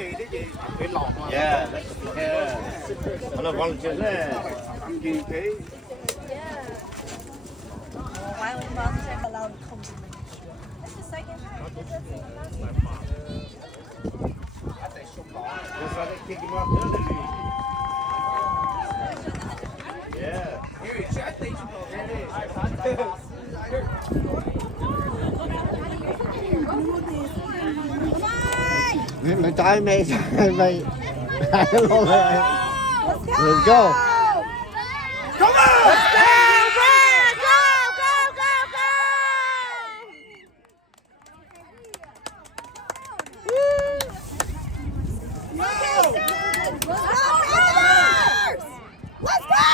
Yeah, I love volunteers there. Why would volunteers allowed compliment? That's the second time. That's why they kick him off the other league. Yeah. Mày trói mày mày lộn rồi. Let's go. Come on! Let's go! Brad! Go! Go! Go! Go! Let's go! Panthers! Let's go!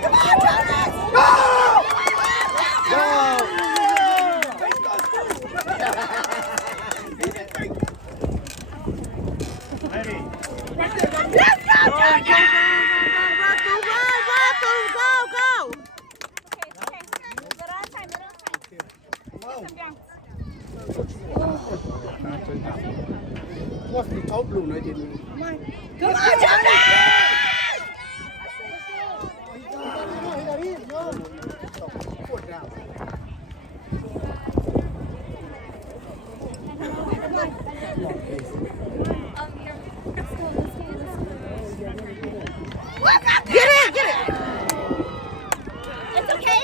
Come on, Jonas! Go! Let's go, Jonas! Go! Okay. Middle time. What's the top blue này thì Come on, Jonas! Get it! It's okay.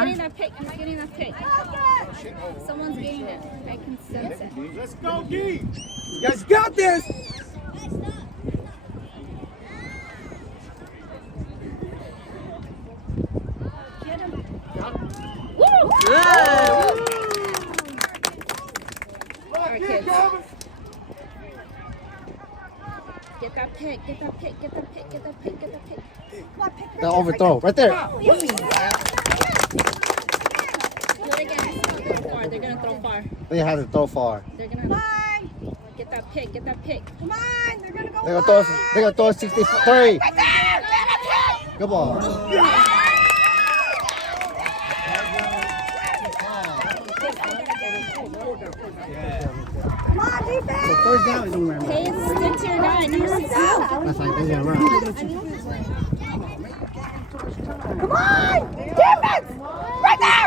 Getting that pick. He's getting that pick. Someone's getting it. I can sense it. Let's go, D. You guys got this. Get him. Woo! All right, kids. Get that pick. The overthrow right there. Do it again. They're gonna throw far. They had to throw far. They're gonna get that pick. Come on, they're gonna go. They gonna throw 63. Right there! Get a pick! Good ball. Come on, defense! First down is on Hey, stick to your guy. Number 16. That's like they get around. Come on! Defense! Right there!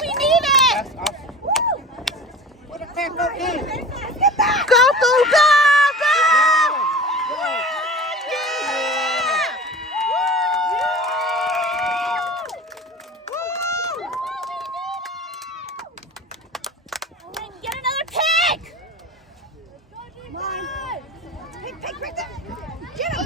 We need it! Get back! Go! Get another pick! Come on. Pick right there. Get him.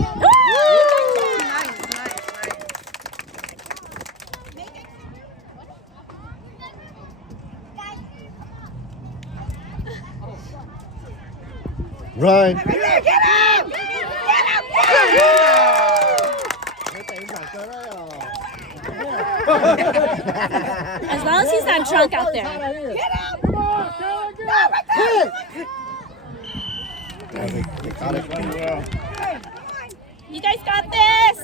Nice. Run. Right there, get him! As long as he's not drunk out there. Get him! No, right there! You guys got this.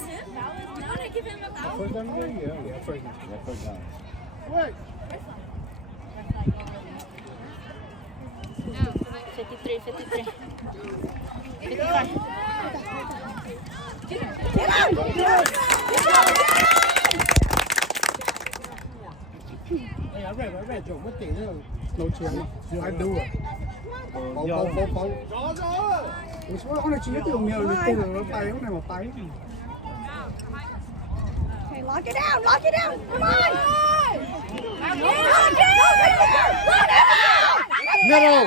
53, 55. Get him! Hey, I read Joe. What thing? No chance. I do it. Bóng. Số con này chỉ từ nhiều từ nó tay con này một tay. Okay, lock it down. Come on! Middle.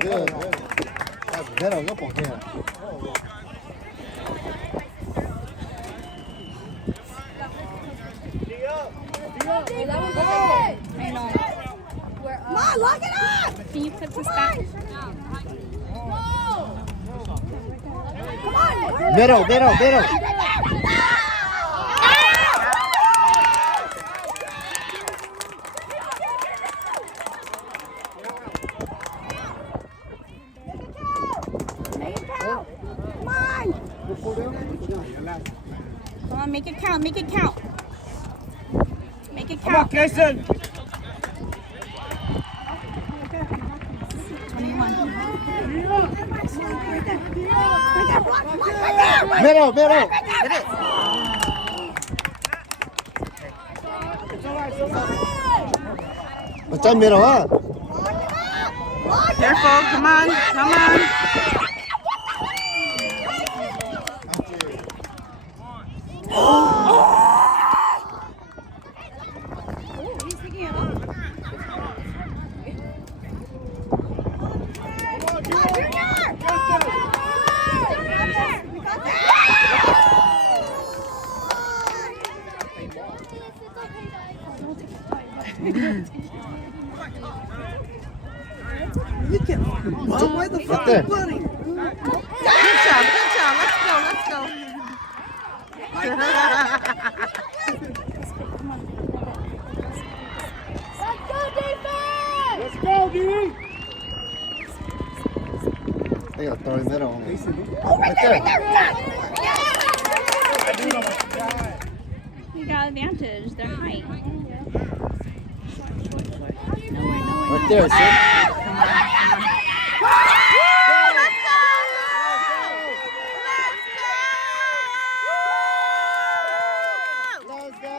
Good. That's middle. Go for him. I know. Come on, lock it up! Can you put this back? Come on! Middle, middle, middle. Come on! Come on, make it count, make it count. Make it Come on, count. Kason. 21. Middle, middle. Ở trên middle á. Careful, come on, come on. He's picking it up. You can why the fuck there. buddy? Good job, let's go, let's go. Let's go, D. They gotta throw in middle only. Right there. You got advantage, their height. Right there, see? Let's go!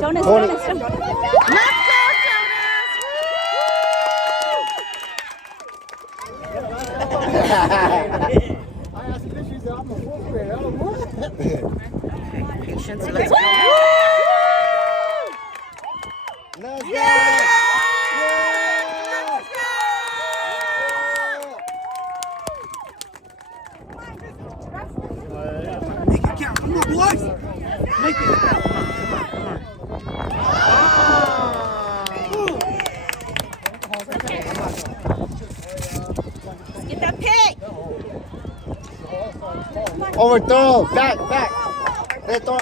Jonas, Tony. Jonas, Jonas. Let's go, Patience, let's go. Let's go! Make it count. Come on, boys. Make it count. Get that pick. Overthrow! Back, back! Hey, throw.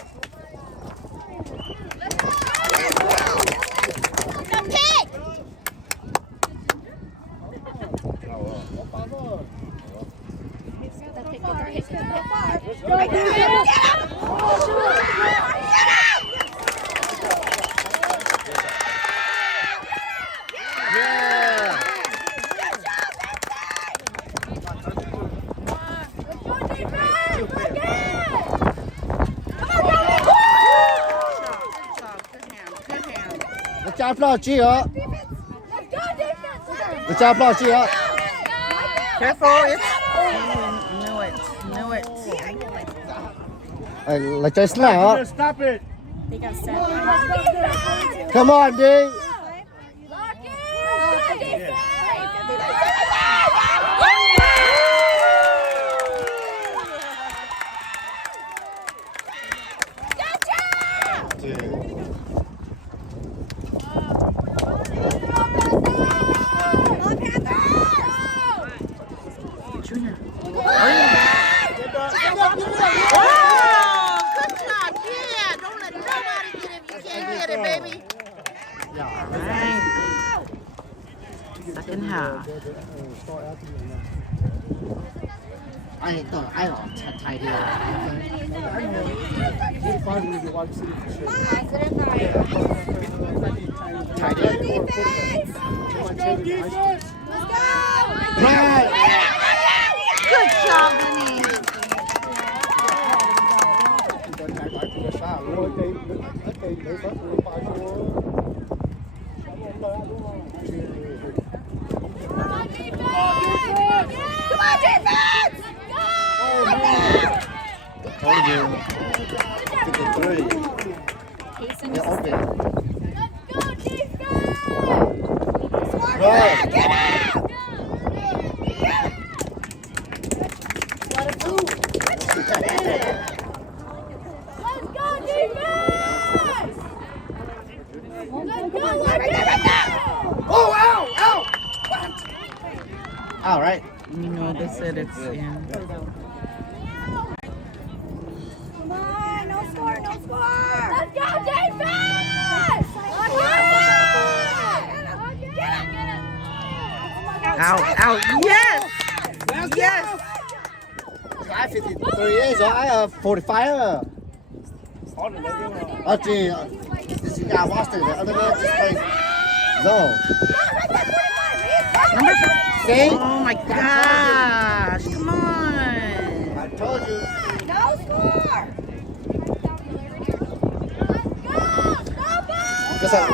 That pick. Yeah! Let's try to G up. Let's try to G up. Careful, it's... Knew it, knew it. Let's try slap up. Stop it. They got 7. Come on, D. Junior. Good job, yeah. Don't let nobody get it if you can't get it, baby. All right. Second half. I thought I ought to tie it. Good job, Denise. Come on, defense! Told you. Get the three. Jason Yeah, is open. Right. Right. Get out! that it's in. Come on, no score, no score. Let's go, defense! Out. Yes! Yes! I 53 rồi ai 45 chị this is got Boston the other man just plays zone. Number 4. See? Oh my gosh! Come on! I told you. No score. Just like,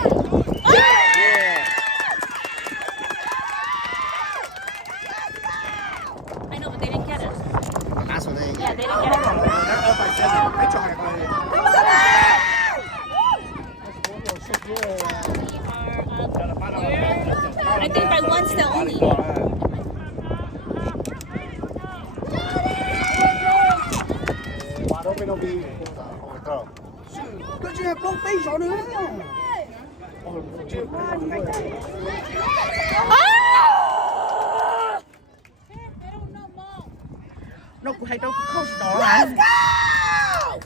I know, but they didn't get it. that's what they Yeah, they didn't get it. I think by one still only. Mà đâu bên đâu đi overthrow. Tôi chưa có tay gió nữa. No, hey, don't coach no. Let's go!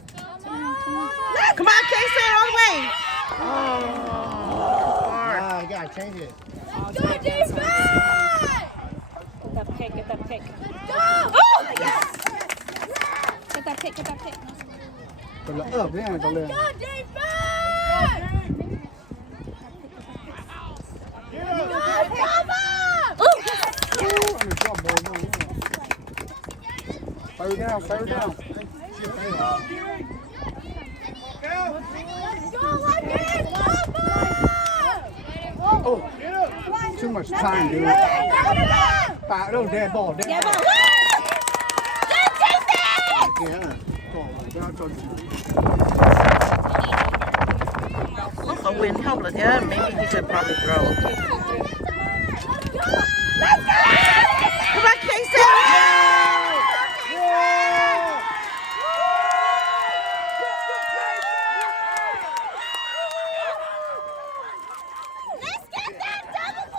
Come on, Casey, all the way. Oh, You gotta change it. Good defense! Get that pick, get that pick. Go! Oh, yes! Get that pick, get that pick. Tôi lỡ ở với này tôi lên. Good defense! Third down. Let's go, Lucky! Oh, too much time, dude. Tạ đâu dead ball. Yeah, but good defense! Yeah. a win help with him. Maybe he could probably throw. Come on, Casey! Let's get that double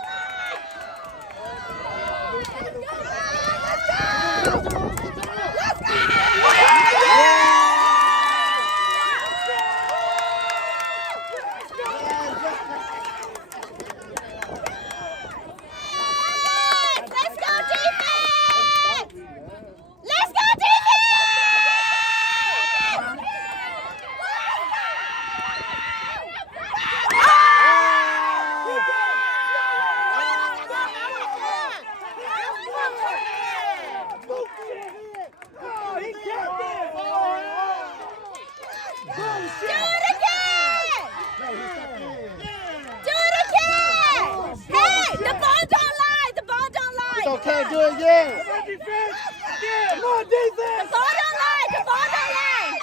Okay, do it again. Come on, defense! The ball don't lie! The ball don't lie!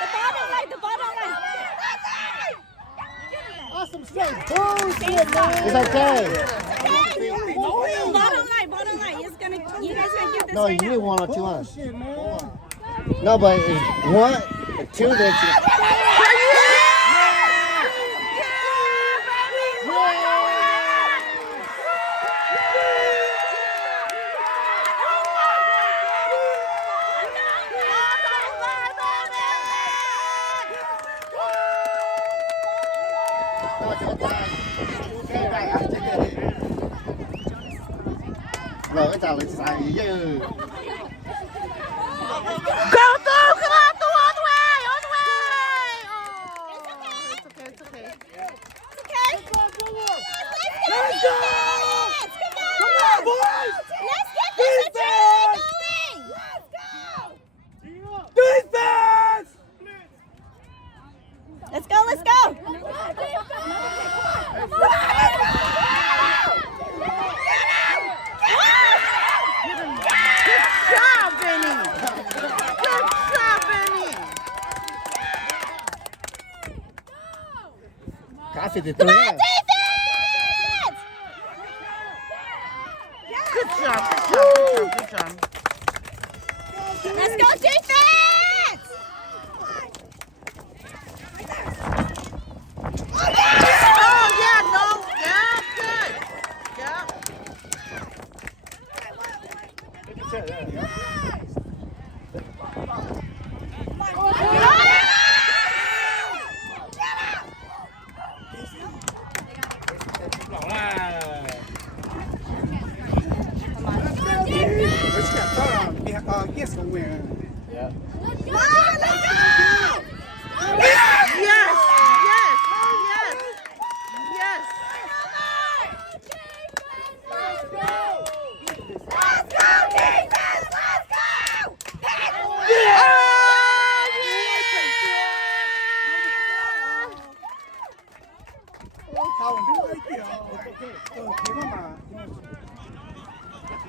The ball don't lie! The ball don't lie! Awesome straight. Bullshit, man. It's okay. Ball don't lie! Ball don't lie! It's gonna, you guys gonna get this No, right you now. need 1 or 2 on. Bullshit, man. No, but it's 1, 2 that Rồi cái trò lịch xài chứ. Go through! Come on, through all the way! All the way! Oh, it's okay, it's okay. Okay? Let's go! Come on, boys! Let's get this going! Let's go! Defense! Let's go, let's go! Good job, Vinny! Good job, Vinny! Cả 53. Come on, defense! Good job, good job. Let's go, defense! Oh, yeah, no, yeah, good. Yeah. check. Yeah. Yes, gonna win. Yeah. Yes, yes, yes, yes.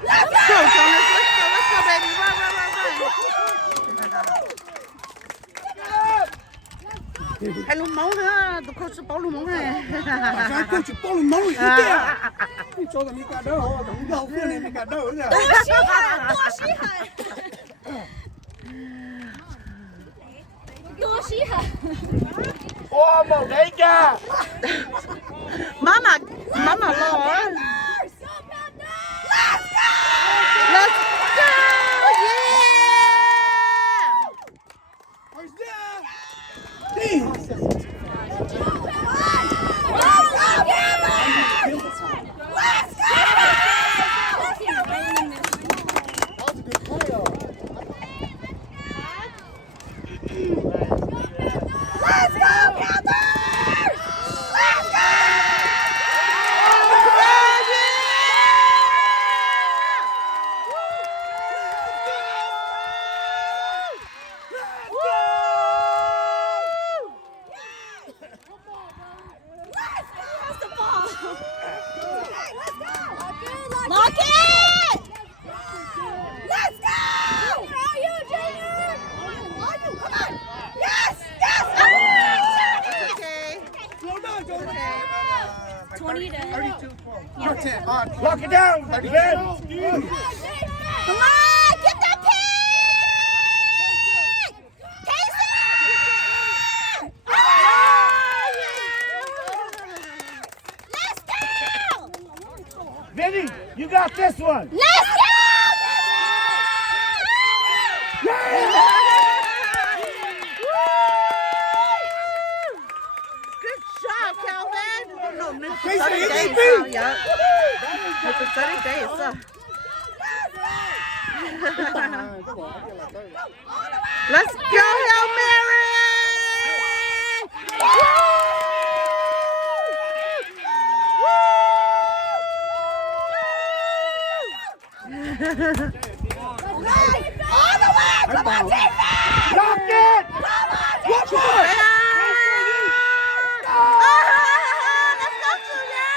Let's go, Jonas. Let's go, baby. Run, run, run, run. Hay luôn máu nữa, tụi con sẽ bỏ luôn máu này. Sao cô chỉ bao máu gì thế? Cho tao mi cả đỡ, đừng đâu cái này mi cả đỡ nữa. Ô, một đấy kìa. Mama lo. Let's go! Lock it! Let's go! Are you, Junior? Are you? Come on! Yes! Yes! Okay. Slow down, Joe. Okay. 20 to 32. Lock it down, Ben. Come on! Get that pick! Casey! Let's go! Vinny, you got this one. Let's go! Good job, Calvin. No, Mr. 30 days now, yeah. Mr. 30 days, Let's go, Hail Mary! All the way! Come on, defense! Lock it. Come on, Let's go, Junior!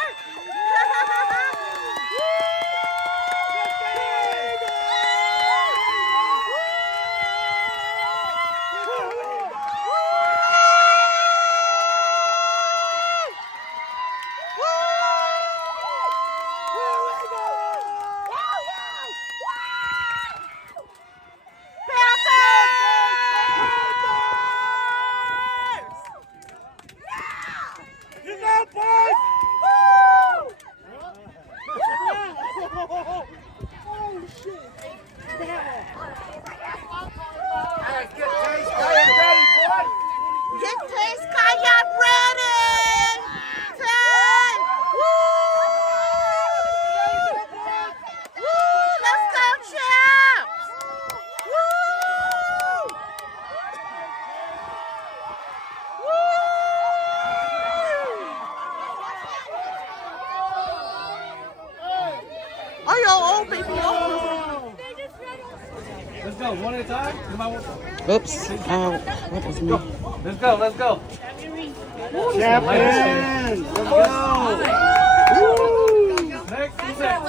You go, boys. Get this kayak ready! Ten! Woo! Woo! Let's go, champs! Woo! Woo! Oh, yo, oh, baby, oh. Let's go, one at a time. Come on. Oops. What was me? Let's go, let's go. Champion. Let's go. Next, who's next?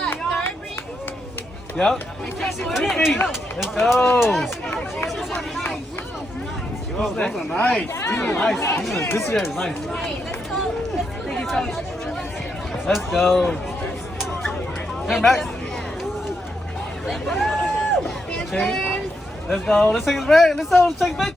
Yep. 3 feet. Let's go. Oh, those are nice. These are nice. This year is nice. Let's go. Here, Max. Change. Let's go. Let's take it back. Let's go. Let's take it back.